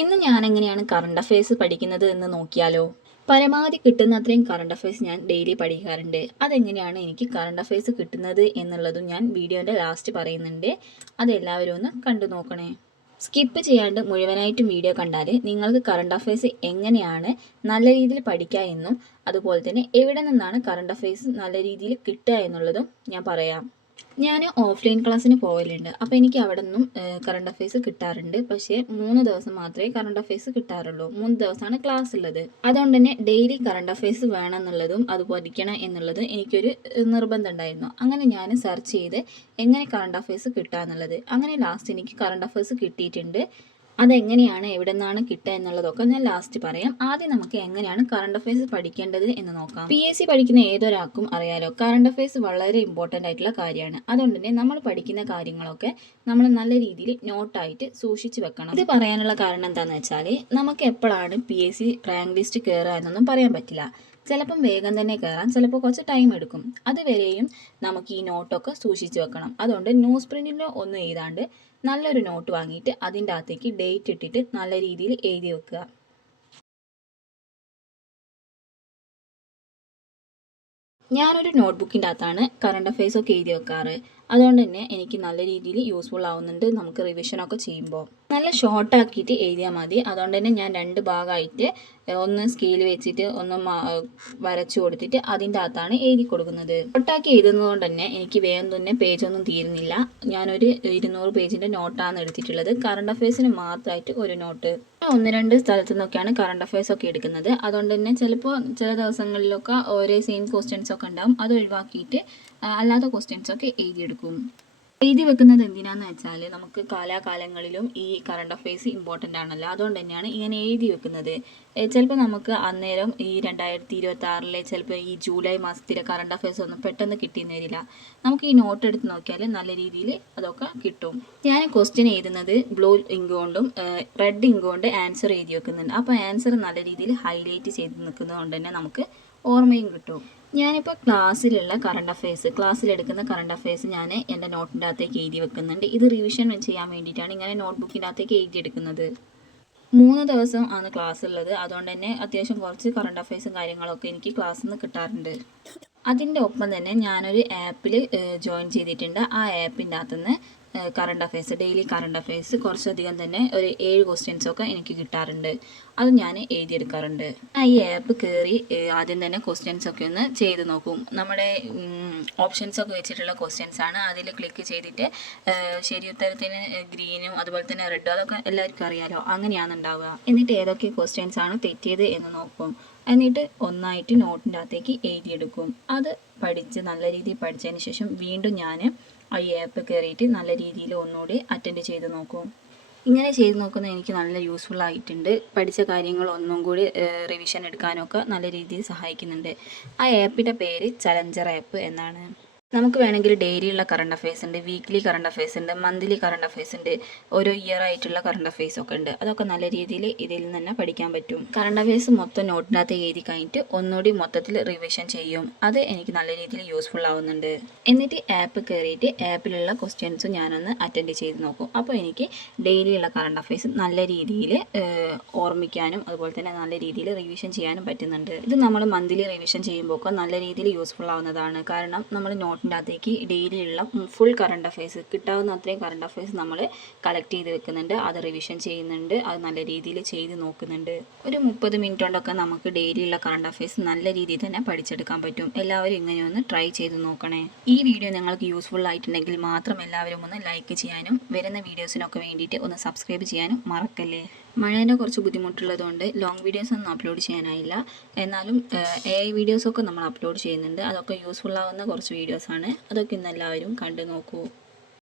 ഇന്ന് ഞാൻ എങ്ങനെയാണ് കറണ്ട് അഫയേഴ്സ് പഠിക്കുന്നത് എന്ന് നോക്കിയാലോ. പരമാവധി കിട്ടുന്ന അത്രയും കറണ്ട് അഫയേഴ്സ് ഞാൻ ഡെയിലി പഠിക്കാറുണ്ട്. അതെങ്ങനെയാണ് എനിക്ക് കറണ്ട് അഫയേഴ്സ് കിട്ടുന്നത് എന്നുള്ളതും ഞാൻ വീഡിയോൻ്റെ ലാസ്റ്റ് പറയുന്നുണ്ട്. അതെല്ലാവരും ഒന്ന് കണ്ടു നോക്കണേ. സ്കിപ്പ് ചെയ്യാണ്ട് മുഴുവനായിട്ടും വീഡിയോ കണ്ടാൽ നിങ്ങൾക്ക് കറണ്ട് അഫയേഴ്സ് എങ്ങനെയാണ് നല്ല രീതിയിൽ പഠിക്കുക എന്നും അതുപോലെ തന്നെ എവിടെ നിന്നാണ് കറണ്ട് അഫയേഴ്സ് നല്ല രീതിയിൽ കിട്ടുക എന്നുള്ളതും ഞാൻ പറയാം. ഞാൻ ഓഫ്ലൈൻ ക്ലാസ്സിന് പോകലുണ്ട്. അപ്പോൾ എനിക്ക് അവിടെ നിന്നും കറണ്ട് അഫയേഴ്സ് കിട്ടാറുണ്ട്. പക്ഷേ 3 ദിവസം മാത്രമേ കറണ്ട് അഫയേഴ്സ് കിട്ടാറുള്ളൂ. 3 ദിവസമാണ് ക്ലാസ് ഉള്ളത്. അതുകൊണ്ട് തന്നെ ഡെയിലി കറണ്ട് അഫയേഴ്സ് വേണം എന്നുള്ളതും അത് പഠിക്കണം എന്നുള്ളതും എനിക്കൊരു നിർബന്ധം ഉണ്ടായിരുന്നു. അങ്ങനെ ഞാൻ സെർച്ച് ചെയ്ത് എങ്ങനെ കറണ്ട് അഫയേഴ്സ് കിട്ടുക എന്നുള്ളത്. അങ്ങനെ ലാസ്റ്റ് എനിക്ക് കറണ്ട് അഫയേഴ്സ് കിട്ടിയിട്ടുണ്ട്. അതെങ്ങനെയാണ് എവിടെ നിന്നാണ് കിട്ടുക എന്നുള്ളതൊക്കെ ഞാൻ ലാസ്റ്റ് പറയാം. ആദ്യം നമുക്ക് എങ്ങനെയാണ് കറണ്ട് അഫയേഴ്സ് പഠിക്കേണ്ടത് എന്ന് നോക്കാം. PSC പഠിക്കുന്ന ഏതൊരാൾക്കും അറിയാലോ, കറണ്ട് അഫയേഴ്സ് വളരെ ഇമ്പോർട്ടൻ്റ് ആയിട്ടുള്ള കാര്യമാണ്. അതുകൊണ്ട് തന്നെ നമ്മൾ പഠിക്കുന്ന കാര്യങ്ങളൊക്കെ നമ്മൾ നല്ല രീതിയിൽ നോട്ടായിട്ട് സൂക്ഷിച്ചു വെക്കണം. ഇത് പറയാനുള്ള കാരണം എന്താണെന്ന് വെച്ചാൽ നമുക്ക് എപ്പോഴാണ് PSC റാങ്ക് ലിസ്റ്റ് കയറുക എന്നൊന്നും പറയാൻ പറ്റില്ല. ചിലപ്പം വേഗം തന്നെ കയറാൻ, ചിലപ്പോൾ കുറച്ച് ടൈം എടുക്കും. അതുവരെയും നമുക്ക് ഈ നോട്ടൊക്കെ സൂക്ഷിച്ചു വെക്കണം. അതുകൊണ്ട് ന്യൂസ് പ്രിൻറ്റിലോ ഒന്നും എഴുതാണ്ട് നല്ലൊരു നോട്ട് വാങ്ങിയിട്ട് അതിൻ്റെ അകത്തേക്ക് ഡേറ്റ് ഇട്ടിട്ട് നല്ല രീതിയിൽ എഴുതി വെക്കുക. ഞാനൊരു നോട്ട്ബുക്കിൻ്റെ അകത്താണ് കറണ്ട് അഫയേഴ്സ് ഒക്കെ എഴുതി വെക്കാറ്. അതുകൊണ്ട് തന്നെ എനിക്ക് നല്ല രീതിയിൽ യൂസ്ഫുൾ ആവുന്നുണ്ട് നമുക്ക് റിവിഷനൊക്കെ ചെയ്യുമ്പോൾ. നല്ല ഷോർട്ട് ആക്കിയിട്ട് എഴുതിയാൽ മതി. അതുകൊണ്ട് തന്നെ ഞാൻ 2 ഭാഗമായിട്ട് ഒന്ന് സ്കെയിൽ വെച്ചിട്ട് ഒന്ന് വരച്ചു കൊടുത്തിട്ട് അതിൻ്റെ അകത്താണ് എഴുതി കൊടുക്കുന്നത്. ഷോർട്ടാക്കി എഴുതുന്നത് കൊണ്ട് തന്നെ എനിക്ക് വേഗം തന്നെ പേജൊന്നും തീരുന്നില്ല. ഞാനൊരു 200 പേജിൻ്റെ നോട്ടാണ് എടുത്തിട്ടുള്ളത്. കറണ്ട് അഫയേഴ്സിന് മാത്രമായിട്ട് ഒരു നോട്ട്. 1-2 സ്ഥലത്തു നിന്നൊക്കെയാണ് കറണ്ട് അഫയേഴ്സ് ഒക്കെ എടുക്കുന്നത്. അതുകൊണ്ട് തന്നെ ചിലപ്പോൾ ചില ദിവസങ്ങളിലൊക്കെ ഒരേ സെയിം ക്വസ്റ്റ്യൻസ് ഒക്കെ ഉണ്ടാവും. അത് ഒഴിവാക്കിയിട്ട് അല്ലാത്ത ക്വസ്റ്റ്യൻസ് ഒക്കെ എഴുതിയെടുക്കും. എഴുതി വെക്കുന്നത് എന്തിനാന്ന് വെച്ചാൽ നമുക്ക് കാലാകാലങ്ങളിലും ഈ കറണ്ട് അഫയേഴ്സ് ഇമ്പോർട്ടൻ്റ് ആണല്ലോ. അതുകൊണ്ട് തന്നെയാണ് ഇങ്ങനെ എഴുതി വെക്കുന്നത്. ചിലപ്പോൾ നമുക്ക് അന്നേരം ഈ 2026 ചിലപ്പോൾ ഈ ജൂലൈ മാസത്തിലെ കറണ്ട് അഫയേഴ്സ് ഒന്നും പെട്ടെന്ന് കിട്ടിയെന്ന് വരില്ല. നമുക്ക് ഈ നോട്ട് എടുത്ത് നോക്കിയാൽ നല്ല രീതിയിൽ അതൊക്കെ കിട്ടും. ഞാൻ ക്വസ്റ്റ്യൻ എഴുതുന്നത് ബ്ലൂ ഇങ്ക് കൊണ്ടും റെഡ് ഇങ്ക് കൊണ്ട് ആൻസർ എഴുതി വെക്കുന്നുണ്ട്. അപ്പോൾ ആൻസർ നല്ല രീതിയിൽ ഹൈലൈറ്റ് ചെയ്ത് നിൽക്കുന്നത് കൊണ്ട് തന്നെ നമുക്ക് ഓർമ്മയും കിട്ടും. ഞാനിപ്പോൾ ക്ലാസ്സിലെടുക്കുന്ന കറണ്ട് അഫയേഴ്സ് ഞാൻ എൻ്റെ നോട്ടിൻ്റെ അകത്തേക്ക് എഴുതി വെക്കുന്നുണ്ട്. ഇത് റിവിഷൻ ചെയ്യാൻ വേണ്ടിയിട്ടാണ് ഇങ്ങനെ നോട്ട്ബുക്കിൻ്റെ അകത്തേക്ക് എഴുതിയെടുക്കുന്നത്. 3 ദിവസം ആണ് ക്ലാസ് ഉള്ളത്. അതുകൊണ്ട് തന്നെ അത്യാവശ്യം കുറച്ച് കറണ്ട് അഫയേഴ്സും കാര്യങ്ങളൊക്കെ എനിക്ക് ക്ലാസ്സിൽ നിന്ന് കിട്ടാറുണ്ട്. അതിൻ്റെ ഒപ്പം തന്നെ ഞാനൊരു ആപ്പിൽ ജോയിൻ ചെയ്തിട്ടുണ്ട്. ആ ആപ്പിൻ്റെ അകത്തുനിന്ന് current affairs, daily current affairs കുറച്ചധികം തന്നെ ഒരു 7 ക്വസ്റ്റ്യൻസൊക്കെ എനിക്ക് കിട്ടാറുണ്ട്. അത് ഞാൻ എഴുതിയെടുക്കാറുണ്ട്. ഈ ആപ്പ് കയറി ആദ്യം തന്നെ ക്വസ്റ്റ്യൻസൊക്കെ ഒന്ന് ചെയ്ത് നോക്കും. നമ്മുടെ ഓപ്ഷൻസൊക്കെ വെച്ചിട്ടുള്ള ക്വസ്റ്റ്യൻസാണ്. അതിൽ ക്ലിക്ക് ചെയ്തിട്ട് ശരി ഉത്തരത്തിന് ഗ്രീനും അതുപോലെ തന്നെ റെഡും അതൊക്കെ എല്ലാവർക്കും അറിയാലോ, അങ്ങനെയാണ് ഉണ്ടാവുക. എന്നിട്ട് ഏതൊക്കെ ക്വസ്റ്റ്യൻസാണ് തെറ്റിയത് എന്ന് നോക്കും. എന്നിട്ട് ഒന്നായിട്ട് നോട്ടിൻ്റെ അകത്തേക്ക് എഴുതിയെടുക്കും. അത് നല്ല രീതിയിൽ പഠിച്ചതിന് ശേഷം വീണ്ടും ഞാൻ ഈ ആപ്പ് കയറിയിട്ട് നല്ല രീതിയിൽ ഒന്നുകൂടി അറ്റൻഡ് ചെയ്ത് നോക്കും. ഇങ്ങനെ ചെയ്ത് നോക്കുന്നത് എനിക്ക് നല്ല യൂസ്ഫുൾ ആയിട്ടുണ്ട്. പഠിച്ച കാര്യങ്ങൾ ഒന്നും കൂടി റിവിഷൻ എടുക്കാനൊക്കെ നല്ല രീതിയിൽ സഹായിക്കുന്നുണ്ട്. ആ ആപ്പിൻ്റെ പേര് ചലഞ്ചർ ആപ്പ് എന്നാണ്. നമുക്ക് വേണമെങ്കിൽ ഡെയിലി ഉള്ള കറണ്ട് അഫയേഴ്സ് ഉണ്ട്, വീക്ക്ലി കറണ്ട് അഫയേഴ്സ് ഉണ്ട്, മന്ത്ലി കറണ്ട് അഫയേഴ്സ് ഉണ്ട്, ഓരോ ഇയർ ആയിട്ടുള്ള കറണ്ട് അഫയേഴ്സ് ഒക്കെ ഉണ്ട്. അതൊക്കെ നല്ല രീതിയിൽ ഇതിൽ നിന്ന് തന്നെ പഠിക്കാൻ പറ്റും. കറണ്ട് അഫയേഴ്സ് മൊത്തം നോട്ടിനകത്ത് എഴുതി കഴിഞ്ഞിട്ട് ഒന്നുകൂടി മൊത്തത്തിൽ റിവിഷൻ ചെയ്യും. അത് എനിക്ക് നല്ല രീതിയിൽ യൂസ്ഫുൾ ആവുന്നുണ്ട്. എന്നിട്ട് ആപ്പ് കയറിയിട്ട് ആപ്പിലുള്ള ക്വസ്റ്റ്യൻസ് ഞാനൊന്ന് അറ്റൻഡ് ചെയ്ത് നോക്കും. അപ്പോൾ എനിക്ക് ഡെയിലി ഉള്ള കറണ്ട് അഫയേഴ്സ് നല്ല രീതിയിൽ ഓർമ്മിക്കാനും അതുപോലെ തന്നെ നല്ല രീതിയിൽ റിവിഷൻ ചെയ്യാനും പറ്റുന്നുണ്ട്. ഇത് നമ്മൾ മന്ത്ലി റിവിഷൻ ചെയ്യുമ്പോൾ ഒക്കെ നല്ല രീതിയിൽ യൂസ്ഫുൾ ആവുന്നതാണ്. കാരണം നമ്മൾ നോട്ടിൻ്റെ അകത്തേക്ക് ഡെയിലിയുള്ള ഫുൾ കറണ്ട് അഫയേഴ്സ് കിട്ടാവുന്ന അത്രയും കറണ്ട് അഫയേഴ്സ് നമ്മൾ കളക്ട് ചെയ്ത് വെക്കുന്നുണ്ട്. അത് റിവിഷൻ ചെയ്യുന്നുണ്ട്. അത് നല്ല രീതിയിൽ ചെയ്ത് നോക്കുന്നുണ്ട്. ഒരു 30 മിനിറ്റ് കൊണ്ടൊക്കെ നമുക്ക് ഡെയിലിയുള്ള കറണ്ട് അഫയേഴ്സ് നല്ല രീതിയിൽ തന്നെ പഠിച്ചെടുക്കാൻ പറ്റും. എല്ലാവരും ഇങ്ങനെയൊന്ന് ട്രൈ ചെയ്ത് നോക്കണേ. ഈ വീഡിയോ നിങ്ങൾക്ക് യൂസ്ഫുൾ ആയിട്ടുണ്ടെങ്കിൽ മാത്രം എല്ലാവരും ഒന്ന് ലൈക്ക് ചെയ്യാനും വരുന്ന വീഡിയോസിനൊക്കെ വേണ്ടിയിട്ട് ഒന്ന് സബ്സ്ക്രൈബ് ചെയ്യാനും മറക്കല്ലേ. മഴേൻ്റെ കുറച്ച് ബുദ്ധിമുട്ടുള്ളതുകൊണ്ട് ലോങ് വീഡിയോസ് ഒന്നും അപ്ലോഡ് ചെയ്യാനായില്ല. എന്നാലും AI വീഡിയോസൊക്കെ നമ്മൾ അപ്ലോഡ് ചെയ്യുന്നുണ്ട്. അതൊക്കെ യൂസ്ഫുൾ ആവുന്ന കുറച്ച് വീഡിയോസാണ്. അതൊക്കെ ഇന്ന് എല്ലാവരും കണ്ടു നോക്കൂ.